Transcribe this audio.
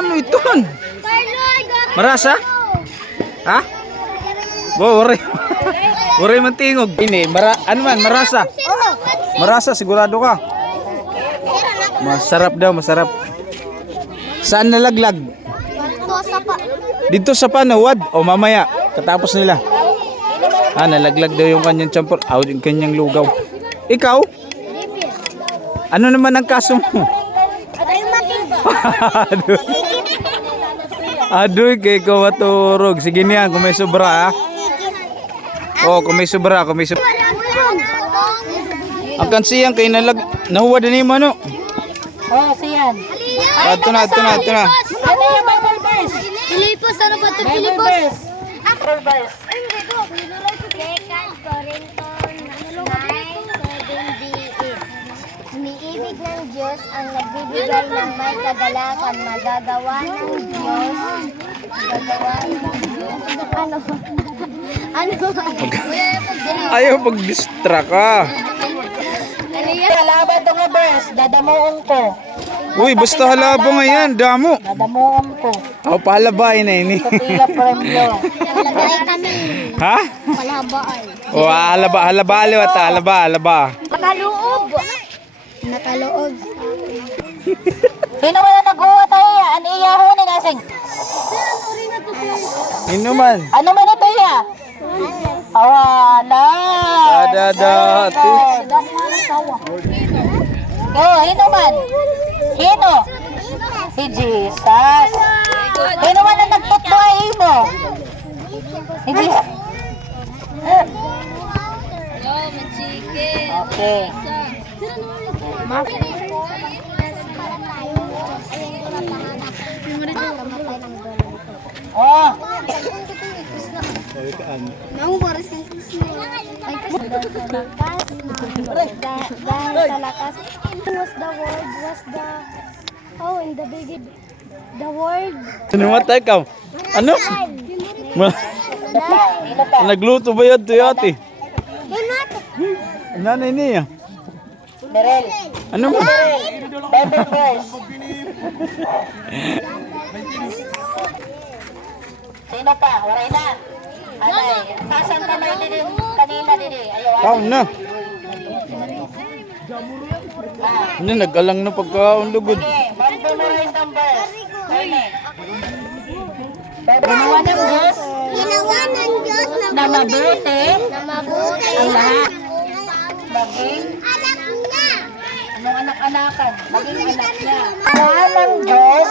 ano ito? Marasa? Ha? Bo, wari. Wari man tingog. Ini, ano man, marasa. Marasa, sigurado ka. Masarap daw, masarap. Saan nalaglag? Dito sa panawad. O mamaya, katapos nila. Nalaglag daw yung kanyang champur. Yung kanyang lugaw. Ikaw? Ano naman ang kaso mo? Aduh, kay ko maturog. Sige niyan, kung may sobra ha. Oh, kung may sobra, kung may sobra. Ang kansiyang kay nahuwa din yung mano. Oh, siyan. Ito na. Ano yung Bible verse? Pilipos, ano ba ito? Pilipos. Bible verse. Second Corinthians 9:7b. Iniibig ng Diyos ang nagbibigay ng may kagalakan, magagawa ng Diyos. Ano? Ayaw pag-distract ka. Kalaban to nga verse, dadamuon ko. Uy, basta halabo nga yan, damo. Dadamuon ko. Pahalabay na ini. Kapila premyo. Palagay kami. Ha? Palabaan. O, halaba, halaba. Nakaloob. Sino wala nag-uwa tayo ya? Ano iyahunin asing? Ino man. Ano man ito ya? Awala. Dati. Oh, hino man. Hino. Si Jesus. Hino man ang nagtutbuhay mo. Si Jesus. Okay. Oh. Sa lakas. Was the word, in the beginning, the word. Sinumatay ka. Ano? Nagluto ba yan, Tuyati? Nanay niya. Merel. Ano mo? Bible verse. Sino pa? Waray na. Anay. Pasan ka may din kanina din. Ayaw. Kaon na. Ano, nag-alang na pagkaon lugod. Okay. Memorize ng verse. Ginawa ng Diyos na mabuti ang lahat. Maging anong anak-anakan? Maging anak niya. Ginawa ng Diyos